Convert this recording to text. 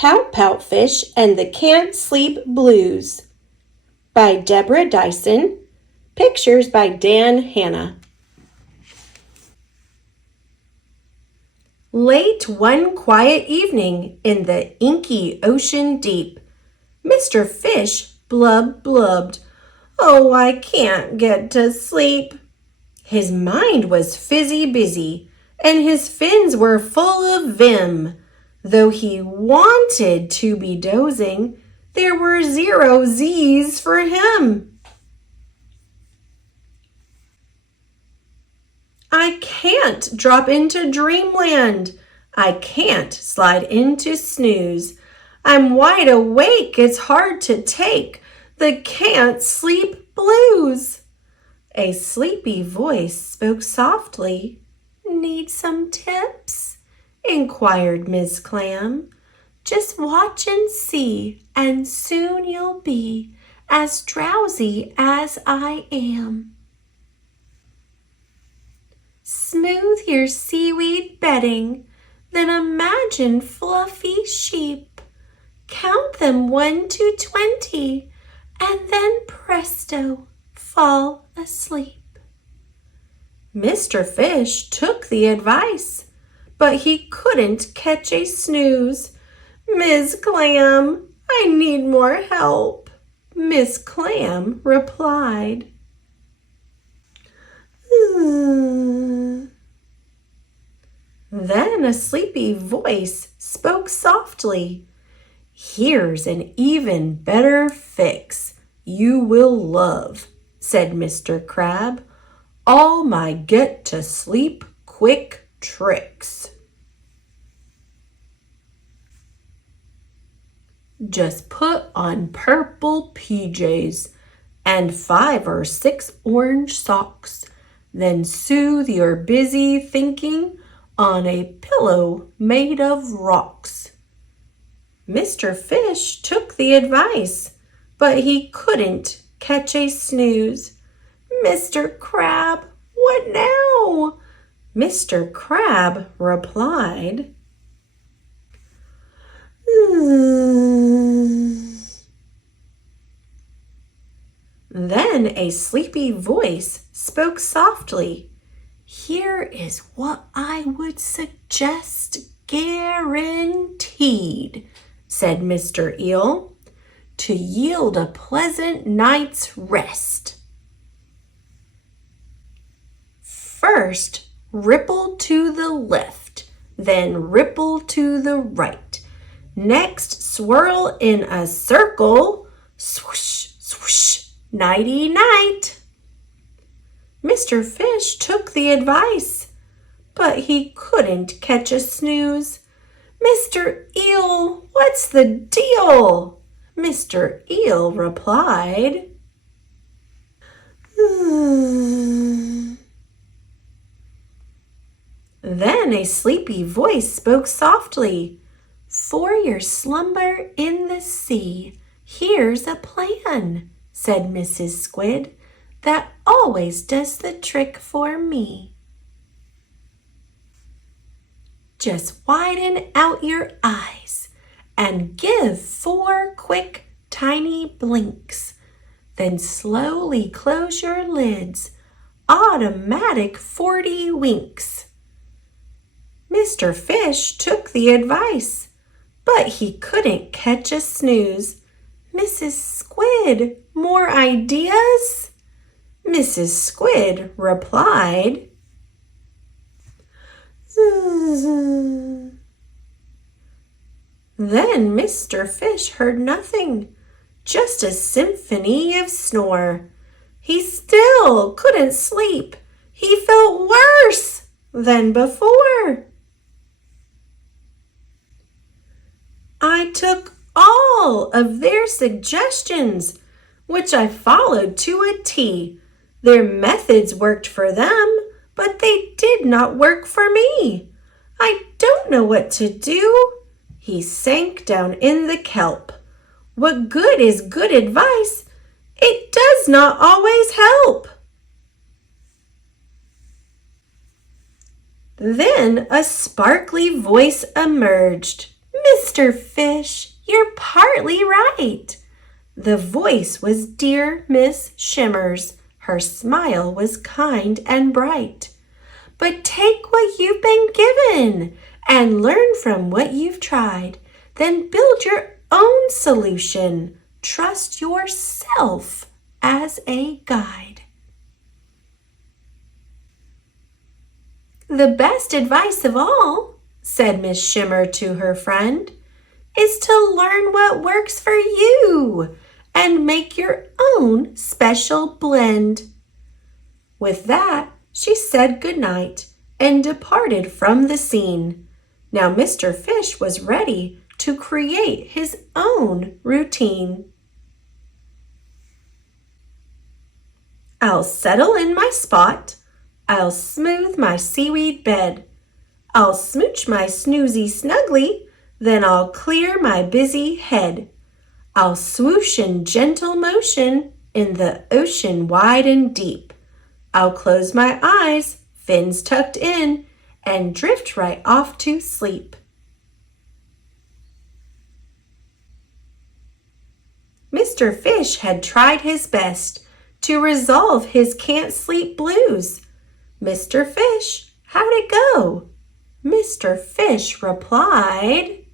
Pout-Pout Fish and the CantSleep Blues by Deborah Diesen. Pictures by Hanna. Late one quiet evening in the inky ocean deep, Mr. Fish blubbed, "Oh, I can't get to sleep." His mind was busy, and his fins were full of vim. Though he wanted to be dozing, there were 0 Z's for him. I can't drop into dreamland. I can't slide into snooze. I'm wide awake, it's hard to take the can't sleep blues. A sleepy voice spoke softly. "Need some tips?" inquired Miss Clam. "Just watch and see, and soon you'll be as drowsy as I am. Smooth your seaweed bedding, then imagine fluffy sheep. Count them 1 to 20, and then presto, fall asleep." Mr. Fish took the advice, but he couldn't catch a snooze. "Miss Clam, I need more help," Miss Clam replied. Then a sleepy voice spoke softly. "Here's an even better fix you will love," said Mr. Crab. "All my get-to-sleep quick tricks. Just put on purple PJs and 5 or 6 orange socks. Then soothe your busy thinking on a pillow made of rocks." Mr. Fish took the advice, but he couldn't catch a snooze. "Mr. Crab, what now?" Mr. Crab replied. Then a sleepy voice spoke softly. "Here is what I would suggest, guaranteed," said Mr. Eel, "to yield a pleasant night's rest. First, ripple to the left, then ripple to the right. Next, swirl in a circle, swoosh, swoosh, nighty night." Mr. Fish took the advice, but he couldn't catch a snooze. "Mr. Eel, what's the deal?" Mr. Eel replied. Then a sleepy voice spoke softly. "For your slumber in the sea, here's a plan," said Mrs. Squid, "that always does the trick for me. Just widen out your eyes and give 4 quick, tiny blinks. Then slowly close your lids, automatic 40 winks." Mr. Fish took the advice, but he couldn't catch a snooze. "Mrs. Squid, more ideas?" Mrs. Squid replied. Then Mr. Fish heard nothing, just a symphony of snore. He still couldn't sleep. He felt worse than before. "I took all of their suggestions, which I followed to a T. Their methods worked for them, but they did not work for me. I don't know what to do." He sank down in the kelp. "What good is good advice? It does not always help." Then a sparkly voice emerged. Mr. Fish, you're partly right. The voice was dear Miss Shimmer's. Her smile was kind and bright. But take what you've been given and learn from what you've tried. Then build your own solution. Trust yourself as a guide. The best advice of all, said Miss Shimmer to her friend, is to learn what works for you and make your own special blend. With that, she said good night and departed from the scene. Now Mr. Fish was ready to create his own routine. I'll settle in my spot. I'll smooth my seaweed bed. I'll smooch my snoozy snugly, then I'll clear my busy head. I'll swoosh in gentle motion in the ocean wide and deep. I'll close my eyes, fins tucked in, and drift right off to sleep. Mr. Fish had tried his best to resolve his can't sleep blues. Mr. Fish, how'd it go? Mr. Fish replied,